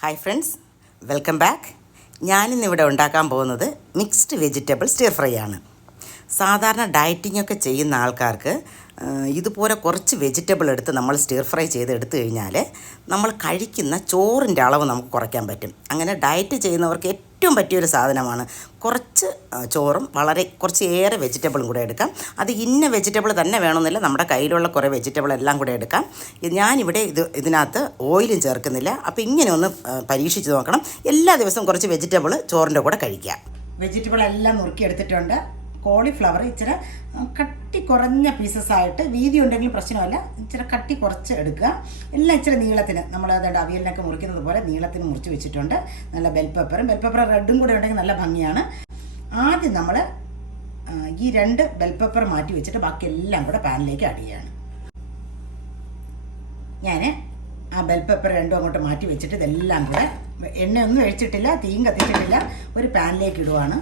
Hi friends, welcome back. ഞാനിന്നിവിടെ ഉണ്ടാക്കാൻ പോകുന്നത് മിക്സ്ഡ് വെജിറ്റബിൾ സ്റ്റിർ ഫ്രൈ ആണ്. സാധാരണ ഡയറ്റിംഗ് ഒക്കെ ചെയ്യുന്ന ആൾക്കാർക്ക് ഇതുപോലെ കുറച്ച് വെജിറ്റബിൾ എടുത്ത് നമ്മൾ സ്റ്റിർ ഫ്രൈ ചെയ്ത് എടുത്തു കഴിഞ്ഞാൽ നമ്മൾ കഴിക്കുന്ന ചോറിൻ്റെ അളവ് നമുക്ക് കുറയ്ക്കാൻ പറ്റും. അങ്ങനെ ഡയറ്റ് ചെയ്യുന്നവർക്ക് ഏറ്റവും പറ്റിയൊരു സാധനമാണ്. കുറച്ച് ചോറും കുറച്ച് ഏറെ വെജിറ്റബിളും കൂടെ എടുക്കാം. അത് ഇന്ന വെജിറ്റബിൾ തന്നെ വേണമെന്നില്ല, നമ്മുടെ കയ്യിലുള്ള കുറേ വെജിറ്റബിൾ എല്ലാം കൂടെ എടുക്കാം. ഞാനിവിടെ ഇതിനകത്ത് ഓയിലും ചേർക്കുന്നില്ല. അപ്പോൾ ഇങ്ങനെ ഒന്ന് പരീക്ഷിച്ച് നോക്കണം. എല്ലാ ദിവസവും കുറച്ച് വെജിറ്റബിൾ ചോറിൻ്റെ കൂടെ കഴിക്കുക. വെജിറ്റബിൾ എല്ലാം നുറുക്കിയെടുത്തിട്ടുണ്ട്. കോളിഫ്ലവർ ഇച്ചിരി കട്ടി കുറഞ്ഞ പീസസ് ആയിട്ട്, വീതി ഉണ്ടെങ്കിലും പ്രശ്നമല്ല, ഇച്ചിരി കട്ടി കുറച്ച് എടുക്കുക. എല്ലാം ഇച്ചിരി നീളത്തിന്, നമ്മൾ അതുകൊണ്ട് അവിയലിനൊക്കെ മുറിക്കുന്നത് പോലെ നീളത്തിന് മുറിച്ച് വെച്ചിട്ടുണ്ട്. നല്ല ബെൽ പെപ്പർ റെഡും കൂടെ ഉണ്ടെങ്കിൽ നല്ല ഭംഗിയാണ്. ആദ്യം നമ്മൾ ഈ 2 ബെൽ പെപ്പർ മാറ്റി വെച്ചിട്ട് ബാക്കി എല്ലാം കൂടെ പാനിലേക്ക് ആഡ് ചെയ്യാണ്. ഞാൻ ആ ബെൽ പെപ്പർ 2 അങ്ങോട്ട് മാറ്റി വെച്ചിട്ട് ഇതെല്ലാം കൂടെ എണ്ണയൊന്നും ഒഴിച്ചിട്ടില്ല, തീയും കത്തിച്ചിട്ടില്ല, ഒരു പാനിലേക്ക് ഇടുവാണ്.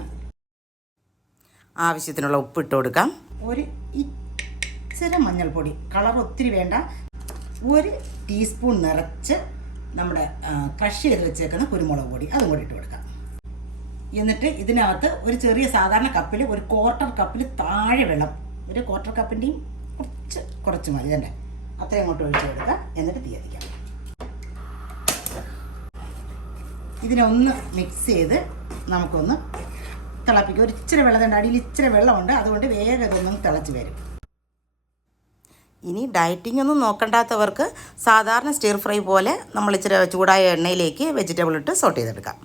ആവശ്യത്തിനുള്ള ഉപ്പിട്ട് കൊടുക്കാം. ഒരു ഇച്ചിരി മഞ്ഞൾപ്പൊടി, കളർ ഒത്തിരി വേണ്ട. 1 ടീസ്പൂൺ നിറച്ച് നമ്മുടെ ക്രഷ് ചെയ്ത് വെച്ചേക്കുന്ന കുരുമുളക് പൊടി അതും കൂടി ഇട്ട് കൊടുക്കാം. എന്നിട്ട് ഇതിനകത്ത് ഒരു ചെറിയ സാധാരണ കപ്പിൽ ഒരു 1/4 കപ്പിൽ താഴെ വെള്ളം, ഒരു 1/4 കപ്പിൻ്റെയും കുറച്ച് മതി തന്നെ, അത്രയും അങ്ങോട്ട് ഒഴിച്ച് കൊടുക്കുക. എന്നിട്ട് തീ കത്തിക്കാം. ഇതിനൊന്ന് മിക്സ് ചെയ്ത് നമുക്കൊന്ന് തിളപ്പിക്കുക. ഒരു ഇച്ചിരി വെള്ളത്തിൻ്റെ അടിയിൽ ഇച്ചിരി വെള്ളമുണ്ട്, അതുകൊണ്ട് വേഗം ഇതൊന്നും തിളച്ച് വരും. ഇനി ഡയറ്റിംഗ് ഒന്നും നോക്കണ്ടാത്തവർക്ക് സാധാരണ സ്റ്റിർ ഫ്രൈ പോലെ നമ്മൾ ഇച്ചിരി ചൂടായ എണ്ണയിലേക്ക് വെജിറ്റബിൾ ഇട്ട് സോട്ട് ചെയ്തെടുക്കാം.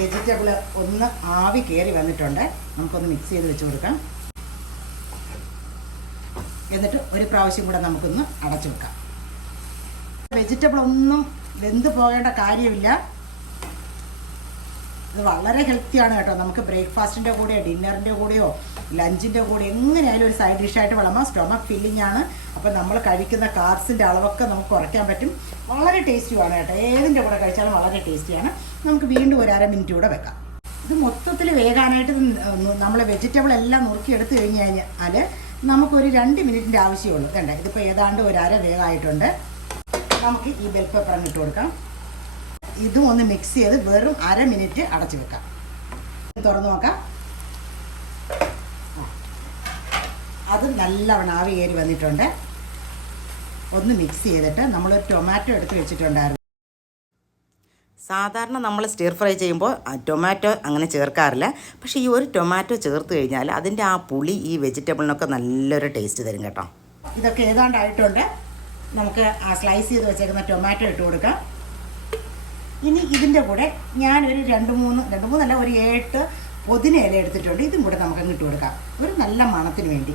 വെജിറ്റബിൾ ഒന്ന് ആവി കയറി വന്നിട്ടുണ്ട്. നമുക്കൊന്ന് മിക്സ് ചെയ്ത് വെച്ച് കൊടുക്കാം. എന്നിട്ട് ഒരു പ്രാവശ്യം കൂടെ നമുക്കൊന്ന് അടച്ചു വെക്കാം. വെജിറ്റബിൾ ഒന്നും വെന്ത് പോകേണ്ട കാര്യമില്ല. ഇത് വളരെ ഹെൽത്തിയാണ് കേട്ടോ. നമുക്ക് ബ്രേക്ക്ഫാസ്റ്റിൻ്റെ കൂടെയോ ഡിന്നറിൻ്റെ കൂടെയോ ലഞ്ചിൻ്റെ കൂടെ എങ്ങനെയായാലും ഒരു സൈഡ് ഡിഷായിട്ട് വിളമ്പാം. സ്റ്റൊമക്ക് ഫില്ലിംഗ് ആണ്. അപ്പോൾ നമ്മൾ കഴിക്കുന്ന കാർബ്സിൻ്റെ അളവൊക്കെ നമുക്ക് കുറയ്ക്കാൻ പറ്റും. വളരെ ടേസ്റ്റിയാണ് കേട്ടോ. ഏതിൻ്റെ കൂടെ കഴിച്ചാലും വളരെ ടേസ്റ്റിയാണ്. നമുക്ക് വീണ്ടും ഒരു 1/2 മിനിറ്റ് കൂടെ വെക്കാം. ഇത് മൊത്തത്തിൽ വേകാനായിട്ട് നമ്മൾ വെജിറ്റബിൾ എല്ലാം നുറുക്കിയെടുത്ത് കഴിഞ്ഞ് കഴിഞ്ഞാൽ നമുക്കൊരു 2 മിനിറ്റിൻ്റെ ആവശ്യമുള്ളൂ. കണ്ടേ, ഇതിപ്പോൾ ഏതാണ്ട് ഒരു 1/2 വേഗമായിട്ടുണ്ട്. നമുക്ക് ഈ ബെൽ പെപ്പർ ഇട്ട് കൊടുക്കാം. ഇതും ഒന്ന് മിക്സ് ചെയ്ത് വെറും 1/2 മിനിറ്റ് അടച്ചു വെക്കാം. തുറന്നു നോക്കാം. അത് നല്ലവണ്ണം ആവി കയറി വന്നിട്ടുണ്ട്. ഒന്ന് മിക്സ് ചെയ്തിട്ട് നമ്മളൊരു ടൊമാറ്റോ എടുത്ത് വെച്ചിട്ടുണ്ടായിരുന്നു. സാധാരണ നമ്മൾ സ്റ്റിർ ഫ്രൈ ചെയ്യുമ്പോൾ ടൊമാറ്റോ അങ്ങനെ ചേർക്കാറില്ല. പക്ഷേ ഈ ഒരു ടൊമാറ്റോ ചേർത്ത് കഴിഞ്ഞാൽ അതിൻ്റെ ആ പുളി ഈ വെജിറ്റബിളിനൊക്കെ നല്ലൊരു ടേസ്റ്റ് തരും കേട്ടോ. ഇതൊക്കെ ഏതാണ്ടായിട്ടുണ്ട്. നമുക്ക് ആ സ്ലൈസ് ചെയ്ത് വെച്ചേക്കുന്ന ടൊമാറ്റോ ഇട്ട് കൊടുക്കാം. ഇനി ഇതിൻ്റെ കൂടെ ഞാനൊരു 2-3 അല്ല, ഒരു 7 പുതിന ഇല എടുത്തിട്ടുണ്ട്. ഇതും കൂടെ നമുക്കങ്ങ് ഇട്ട് കൊടുക്കാം, ഒരു നല്ല മണത്തിന് വേണ്ടി.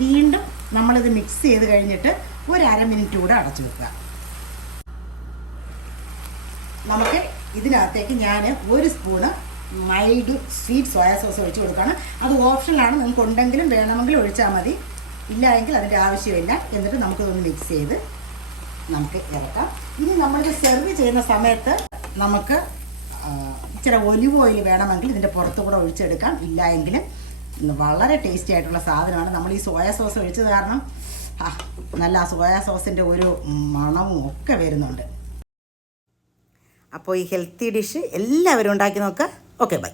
വീണ്ടും നമ്മളിത് മിക്സ് ചെയ്ത് കഴിഞ്ഞിട്ട് ഒരു 1/2 മിനിറ്റ് കൂടെ അടച്ചു വെക്കുക. നമുക്ക് ഇതിനകത്തേക്ക് ഞാൻ 1 spoon mild sweet soya sauce ഒഴിച്ച് കൊടുക്കുകയാണ്. അത് ഓപ്ഷനിലാണ്, നിങ്ങൾക്ക് ഉണ്ടെങ്കിലും വേണമെങ്കിലും ഒഴിച്ചാൽ മതി, ഇല്ല എങ്കിൽ അതിൻ്റെ ആവശ്യമില്ല. എന്നിട്ട് നമുക്കിതൊന്ന് മിക്സ് ചെയ്ത് നമുക്ക് ഇറക്കാം. ഇനി നമ്മളിത് സെർവ് ചെയ്യുന്ന സമയത്ത് നമുക്ക് ഇച്ചിരി ഒലിവ് ഓയിൽ വേണമെങ്കിൽ ഇതിൻ്റെ പുറത്തു കൂടെ ഒഴിച്ചെടുക്കാം. ഇല്ല എങ്കിലും വളരെ ടേസ്റ്റി ആയിട്ടുള്ള സാധനമാണ്. നമ്മൾ ഈ സോയാ സോസ് ഒഴിച്ചത് കാരണം നല്ല സോയാ സോസിൻ്റെ ഒരു മണവും ഒക്കെ വരുന്നുണ്ട്. അപ്പോൾ ഈ ഹെൽത്തി ഡിഷ് എല്ലാവരും ഉണ്ടാക്കി നോക്കുക. Okay, by.